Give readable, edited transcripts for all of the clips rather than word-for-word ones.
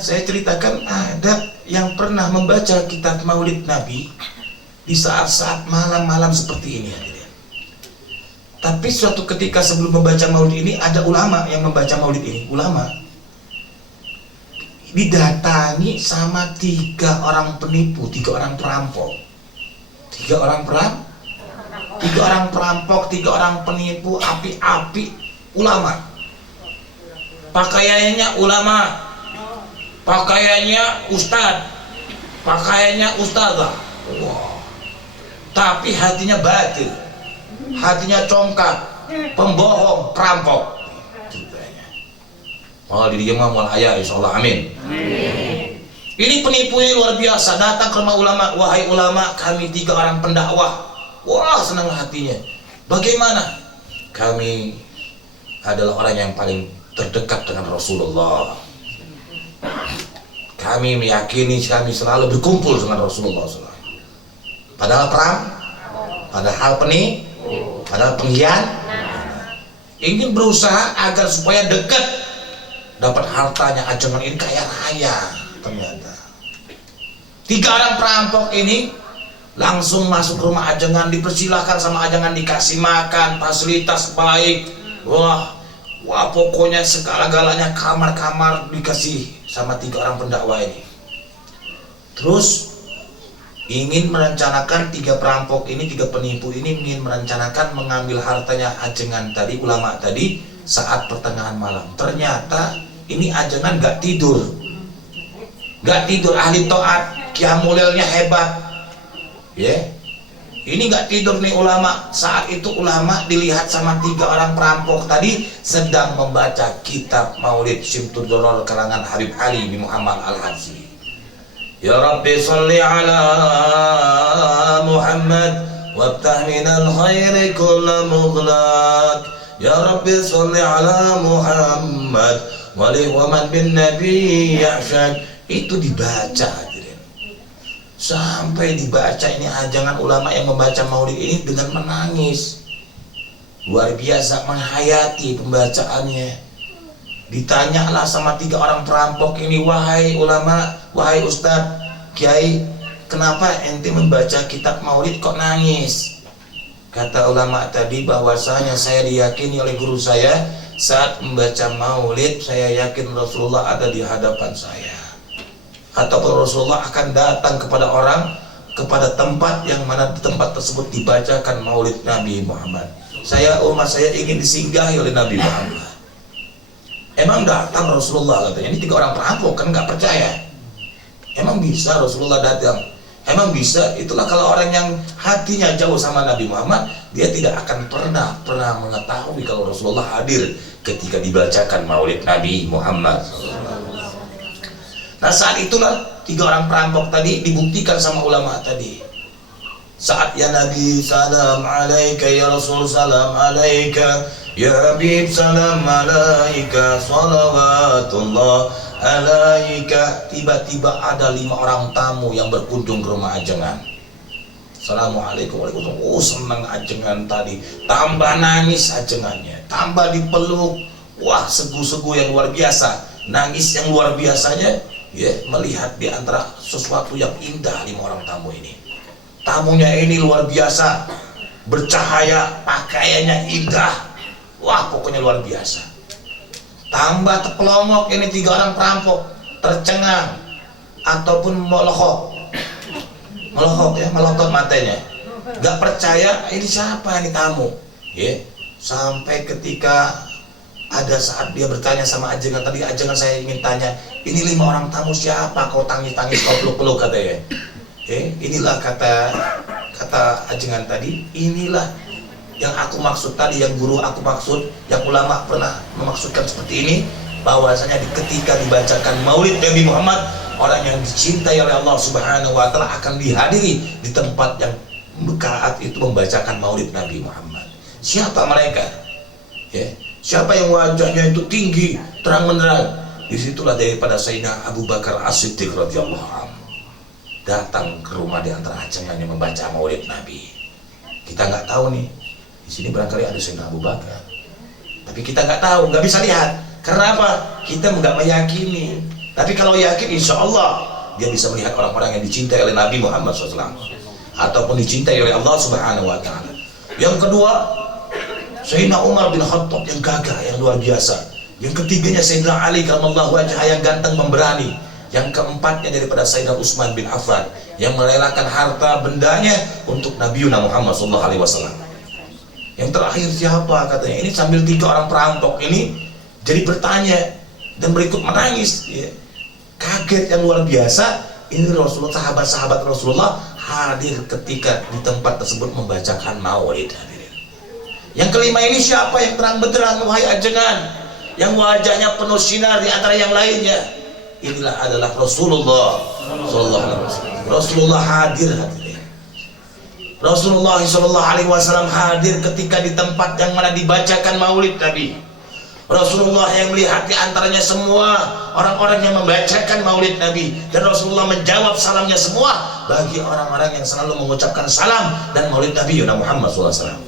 saya ceritakan ada yang pernah membaca kitab Maulid Nabi di saat-saat malam-malam seperti ini. Tapi suatu ketika sebelum membaca Maulid ini, ada ulama yang membaca Maulid ini. Ulama didatangi sama 3 orang penipu, 3 orang perampok, 3 orang perampok, 3 orang penipu, api-api ulama. Pakaiannya ulama, pakaiannya ustadz, pakaiannya ustazah. Wow. Tapi hatinya batil, hatinya congkak, pembohong, perampok. Malah di dia mah ayah, insyaallah, amin. Ini penipu ini luar biasa, datang ke rumah ulama. Wahai ulama, kami 3 orang pendakwah. Wah, senang hatinya. Bagaimana? Kami adalah orang yang paling terdekat dengan Rasulullah. Kami meyakini kami selalu berkumpul dengan Rasulullah SAW. Padahal perang, padahal penipu, padahal pengkhianat. Ingin berusaha agar supaya dekat, dapat hartanya ajengan ini kaya raya. Ternyata 3 orang perampok ini langsung masuk rumah ajengan, dipersilahkan sama ajengan, dikasih makan, fasilitas baik. Wah, pokoknya segala-galanya, kamar-kamar dikasih sama 3 orang pendakwa ini. Terus ingin merencanakan 3 perampok ini, 3 penipu ini ingin merencanakan mengambil hartanya ajengan tadi, ulama tadi, saat pertengahan malam. Ternyata ini ajengan gak tidur, ahli taat, qiyamulailnya hebat, ya. Ini gak tidur nih ulama. Saat itu ulama dilihat sama 3 orang perampok tadi sedang membaca kitab Maulid Syimtud Doror karangan Habib Ali bin Muhammad Al-Habsyi. Ya Rabbi salli ala Muhammad waftah minal khairi kulla mughlaq. Ya Rabbi salli ala Muhammad wali waman bin Nabi ya'syad. Itu dibaca, hadirin. Sampai dibaca ini ajangan ulama yang membaca Maulid ini dengan menangis. Luar biasa menghayati pembacaannya. Ditanyalah sama 3 orang perampok ini, wahai ulama, wahai ustadz, kiai, kenapa ente membaca kitab Maulid kok nangis? Kata ulama tadi bahwasanya saya diyakini oleh guru saya, saat membaca Maulid saya yakin Rasulullah ada di hadapan saya, atau Rasulullah akan datang kepada orang, kepada tempat yang mana di tempat tersebut dibacakan Maulid Nabi Muhammad. Umat saya ingin disinggahi oleh Nabi Muhammad. Emang datang Rasulullah, katanya. Ini 3 orang perampok kan nggak percaya. Emang bisa Rasulullah datang? Emang bisa? Itulah kalau orang yang hatinya jauh sama Nabi Muhammad, dia tidak akan pernah mengetahui kalau Rasulullah hadir ketika dibacakan Maulid Nabi Muhammad. Nah, saat itulah 3 orang perampok tadi dibuktikan sama ulama tadi. Saat ya Nabi salam alaika, ya Rasul salam alaika, ya Habib salam alaika, salawatullah alaika. Tiba-tiba ada 5 orang tamu yang berkunjung ke rumah ajengan. Assalamualaikum warahmatullahi wabarakatuh. Oh, senang ajengan tadi. Tambah nangis ajengannya, tambah dipeluk. Wah, segu-segu yang luar biasa. Nangis yang luar biasanya, ya, melihat di antara sesuatu yang indah 5 orang tamu ini. Tamunya ini luar biasa, bercahaya, pakaiannya indah. Wah, pokoknya luar biasa. Tambah terpelongok ini 3 orang perampok, tercengang ataupun melohok ya, melotot matanya. Gak percaya ini siapa ini tamu, ya. Sampai ketika ada saat dia bertanya sama ajengan tadi, ajengan saya ingin tanya, ini 5 orang tamu siapa? Kau tangis-tangis, kau peluk-peluk, katanya. Inilah kata ajengan tadi, inilah yang aku maksud tadi, yang guru aku maksud, yang ulama pernah memaksudkan seperti ini, bahwasanya ketika dibacakan Maulid Nabi Muhammad, orang yang dicintai oleh Allah Subhanahu wa Ta'ala akan dihadiri di tempat yang saat itu membacakan Maulid Nabi Muhammad. Siapa mereka? Ya. Siapa yang wajahnya itu tinggi, terang menerang? Disitulah daripada Sayyidina Abu Bakar As-Siddiq radhiyallahu anhu datang ke rumah di antara ajengan yang membaca Maulid Nabi. Kita nggak tahu nih, di sini barangkali ada Sayyidina Abu Bakar, tapi kita nggak tahu, nggak bisa lihat. Karena apa? Kita nggak meyakini. Tapi kalau yakin, insya Allah dia bisa melihat orang-orang yang dicintai oleh Nabi Muhammad SAW ataupun dicintai oleh Allah Subhanahu wa Ta'ala. Yang kedua, Sayyidina Umar bin Khattab yang gagah, yang luar biasa. Yang ketiganya Sayyidina Ali karramallahu wajhah yang ganteng pemberani. Yang keempatnya daripada Sayyidina Utsman bin Affan yang merelakan harta bendanya untuk Nabiuna Muhammad SAW. Yang terakhir siapa katanya? Ini sambil 3 orang perampok ini jadi bertanya dan berikut menangis, ya. Kaget yang luar biasa. Ini Rasulullah, sahabat-sahabat Rasulullah hadir ketika di tempat tersebut membacakan maulid. Yang kelima ini siapa yang terang benderang, wahai ajengan, yang wajahnya penuh sinar di antara yang lainnya? Inilah adalah Rasulullah sallallahu alaihi wasallam. Rasulullah hadir hadirin. Rasulullah sallallahu alaihi wasallam hadir ketika di tempat yang mana dibacakan maulid Nabi. Rasulullah yang melihat di antaranya semua orang-orang yang membacakan maulid Nabi, dan Rasulullah menjawab salamnya semua bagi orang-orang yang selalu mengucapkan salam dan maulid Nabi Muhammad SAW.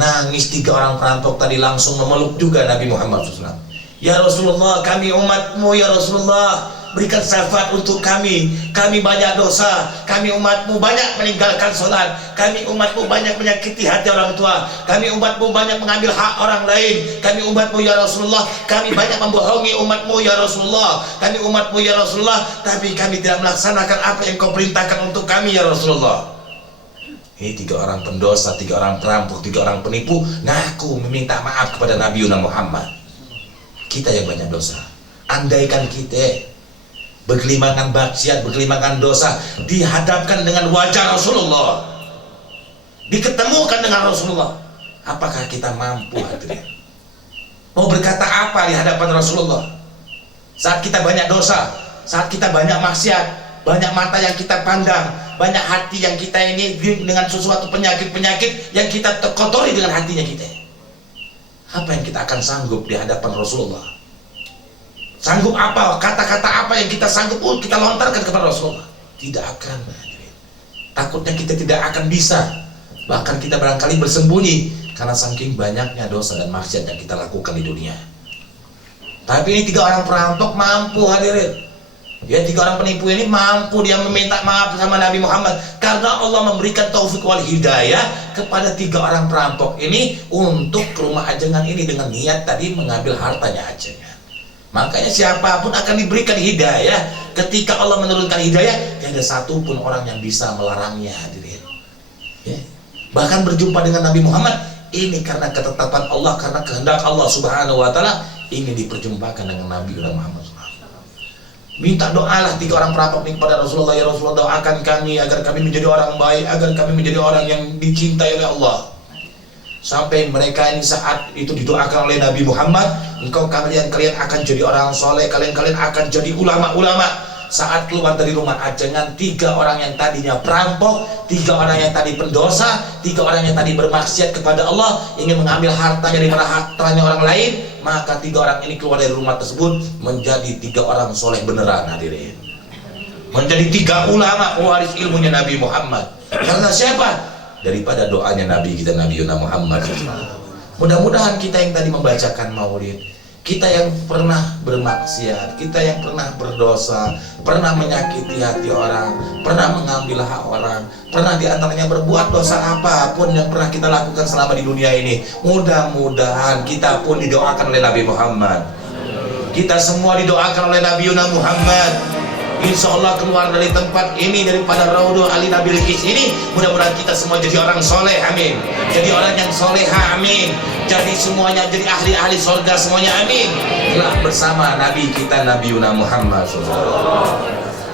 Nangis 3 orang perampok tadi langsung memeluk juga Nabi Muhammad SAW. Ya Rasulullah, kami umatmu ya Rasulullah, berikan syafaat untuk kami. Kami banyak dosa, kami umatmu banyak meninggalkan sholat, kami umatmu banyak menyakiti hati orang tua, kami umatmu banyak mengambil hak orang lain, kami umatmu ya Rasulullah, kami banyak membohongi umatmu ya Rasulullah, kami umatmu ya Rasulullah, tapi kami tidak melaksanakan apa yang kau perintahkan untuk kami ya Rasulullah. Ini 3 orang pendosa, 3 orang perampok, 3 orang penipu ngaku meminta maaf kepada Nabi Muhammad. Kita yang banyak dosa, andaikan kita bergelimangan maksiat, bergelimangan dosa, dihadapkan dengan wajah Rasulullah, diketemukan dengan Rasulullah, apakah kita mampu hadirin? Mau berkata apa di hadapan Rasulullah? Saat kita banyak dosa, saat kita banyak maksiat, banyak mata yang kita pandang, banyak hati yang kita ini dengan sesuatu penyakit-penyakit yang kita kotori dengan hatinya kita. Apa yang kita akan sanggup di hadapan Rasulullah? Sanggup apa? Kata-kata apa yang kita sanggup kita lontarkan kepada Rasulullah? Tidak akan. Takutnya kita tidak akan bisa. Bahkan kita barangkali bersembunyi karena saking banyaknya dosa dan maksiat yang kita lakukan di dunia. Tapi ini 3 orang perampok mampu hadirin. Ya, 3 orang penipu ini mampu dia meminta maaf sama Nabi Muhammad karena Allah memberikan taufik wal hidayah kepada 3 orang perampok ini untuk ke rumah ajengan ini dengan niat tadi mengambil hartanya ajengan. Makanya siapapun akan diberikan hidayah. Ketika Allah menurunkan hidayah, tidak ada satupun orang yang bisa melarangnya hadirin. Ya. Bahkan berjumpa dengan Nabi Muhammad ini karena ketetapan Allah, karena kehendak Allah Subhanahu wa Ta'ala, ingin diperjumpakan dengan Nabi Muhammad. Minta doalah 3 orang perampok ini kepada Rasulullah, ya Rasulullah, doakan kami agar kami menjadi orang baik, agar kami menjadi orang yang dicintai oleh Allah. Sampai mereka ini saat itu didoakan oleh Nabi Muhammad, engkau kalian akan jadi orang soleh, kalian akan jadi ulama-ulama. Saat keluar dari rumah ajengan, 3 orang yang tadinya perampok, 3 orang yang tadi pendosa, 3 orang yang tadi bermaksiat kepada Allah, ingin mengambil hartanya dari hartanya orang lain, maka 3 orang ini keluar dari rumah tersebut menjadi 3 orang soleh beneran hadirin. Menjadi 3 ulama pewaris ilmunya Nabi Muhammad. Karena siapa? Daripada doanya Nabi kita, Nabi Muhammad. Mudah-mudahan kita yang tadi membacakan maulid, kita yang pernah bermaksiat, kita yang pernah berdosa, pernah menyakiti hati orang, pernah mengambil hak orang, pernah diantaranya berbuat dosa apapun yang pernah kita lakukan selama di dunia ini, mudah-mudahan kita pun didoakan oleh Nabi Muhammad. Kita semua didoakan oleh Nabi Muhammad. Insya Allah keluar dari tempat ini, daripada Raudhah Ali Nabil Qis ini, mudah-mudahan kita semua jadi orang soleh, amin. Jadi orang yang soleha, amin. Jadi semuanya jadi ahli-ahli surga semuanya, amin. Telah bersama Nabi kita Nabi Muhammad SAW.